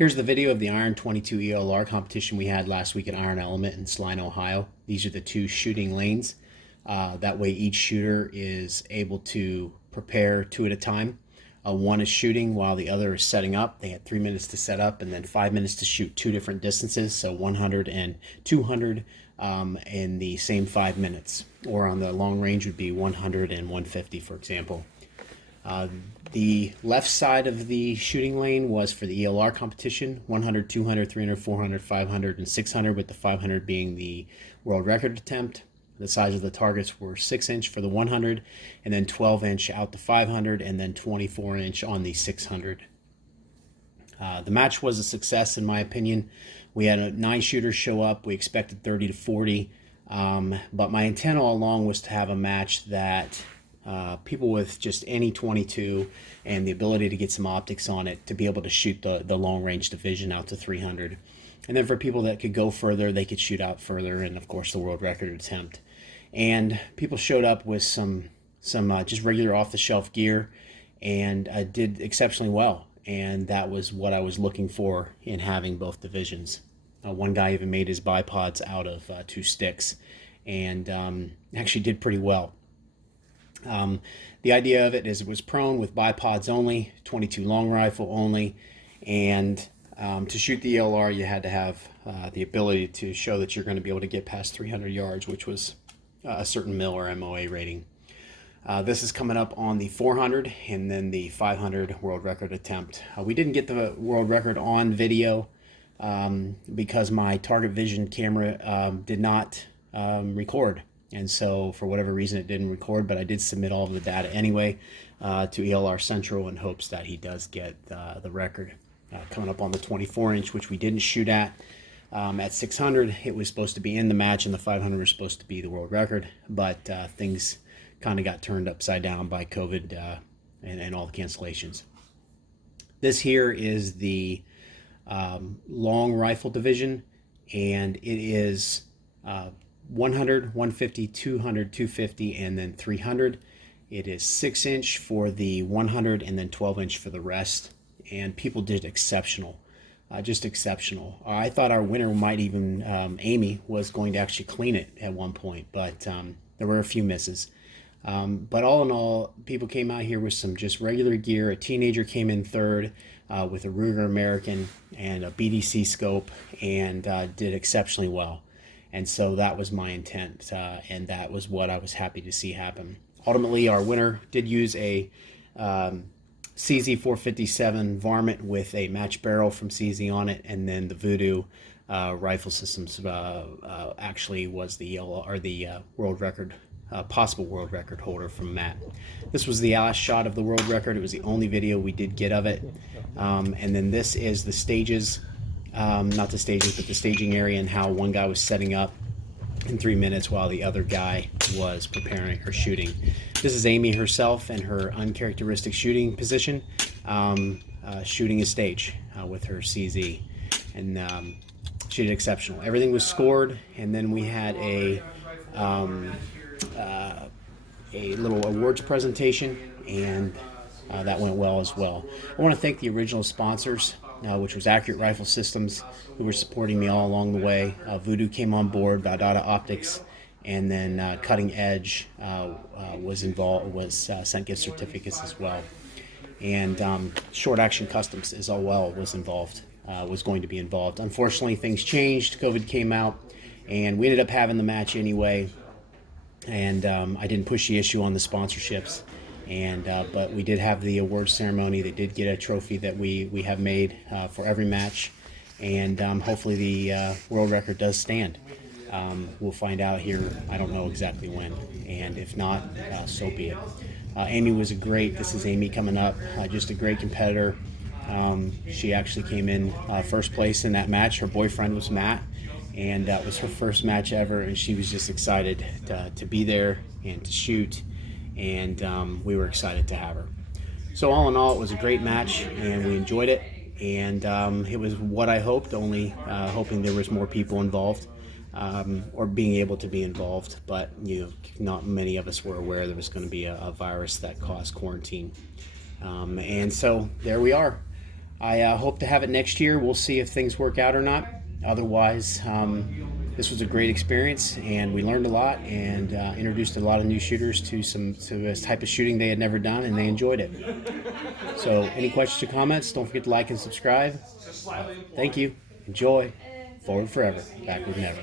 Here's the video of the Iron 22 ELR competition we had last week at Iron Element in Saline, Ohio. These are the two shooting lanes. That way each shooter is able to prepare two at a time. One is shooting while the other is setting up. They had 3 minutes to set up and then 5 minutes to shoot two different distances, so 100 and 200 in the same 5 minutes. Or on the long range would be 100 and 150, for example. The left side of the shooting lane was for the ELR competition, 100, 200, 300, 400, 500, and 600, with the 500 being the world record attempt. The size of the targets were 6-inch for the 100, and then 12-inch out to 500, and then 24-inch on the 600. The match was a success, in my opinion. We had 9 shooters show up. We expected 30 to 40, but my intent all along was to have a match that people with just any 22 and the ability to get some optics on it to be able to shoot the long range division out to 300. And then for people that could go further, they could shoot out further, and of course the world record attempt. And people showed up with some just regular off-the-shelf gear and did exceptionally well. And that was what I was looking for in having both divisions. One guy even made his bipods out of 2 sticks and actually did pretty well. The idea of it is it was prone with bipods only, 22 long rifle only, and to shoot the ELR you had to have the ability to show that you're going to be able to get past 300 yards, which was a certain mil or MOA rating. This is coming up on the 400 and then the 500 world record attempt. We didn't get the world record on video because my target vision camera did not record. And so for whatever reason it didn't record, but I did submit all of the data anyway to ELR Central in hopes that he does get the record. Coming up on the 24-inch, which we didn't shoot at 600. It was supposed to be in the match, and the 500 was supposed to be the world record, but things kind of got turned upside down by COVID and all the cancellations. This here is the long rifle division, and it is 100, 150, 200, 250, and then 300. It is 6-inch for the 100 and then 12-inch for the rest. And people did exceptional, just exceptional. I thought our winner might even, Amy, was going to actually clean it at one point, but there were a few misses. But all in all, people came out here with some just regular gear. A teenager came in third with a Ruger American and a BDC scope and did exceptionally well. And so that was my intent, and that was what I was happy to see happen. Ultimately, our winner did use a CZ 457 varmint with a match barrel from CZ on it, and then the Vudoo rifle systems actually was the world record, possible world record holder from Matt. This was the last shot of the world record. It was the only video we did get of it. And then this is the stages. Not the stages, but the staging area, and how one guy was setting up in 3 minutes while the other guy was preparing or shooting. This is Amy herself and her uncharacteristic shooting position, shooting a stage with her CZ, and she did exceptional. Everything was scored, and then we had a little awards presentation, and that went well as well. I want to thank the original sponsors, which was Accurate Rifle Systems, who were supporting me all along the way. Vudoo came on board, Valdada Optics, and then Cutting Edge was involved, sent gift certificates as well. And Short Action Customs as well was involved, was going to be involved. Unfortunately, things changed. COVID came out, and we ended up having the match anyway. And I didn't push the issue on the sponsorships. And but we did have the awards ceremony. They did get a trophy that we have made for every match, and hopefully the world record does stand. We'll find out here. I don't know exactly when, and if not, so be it. Amy was this is Amy coming up, just a great competitor. She actually came in first place in that match. Her boyfriend was Matt, and that was her first match ever, and she was just excited to be there and to shoot. And we were excited to have her. So all in all, it was a great match, and we enjoyed it. And it was what I hoped, only hoping there was more people involved, or being able to be involved. But not many of us were aware there was going to be a virus that caused quarantine. And so there we are. I hope to have it next year. We'll see if things work out or not. Otherwise, this was a great experience, and we learned a lot and introduced a lot of new shooters to this type of shooting they had never done, and they enjoyed it. So, any questions or comments? Don't forget to like and subscribe. Thank you. Enjoy. Forward forever. Backward never.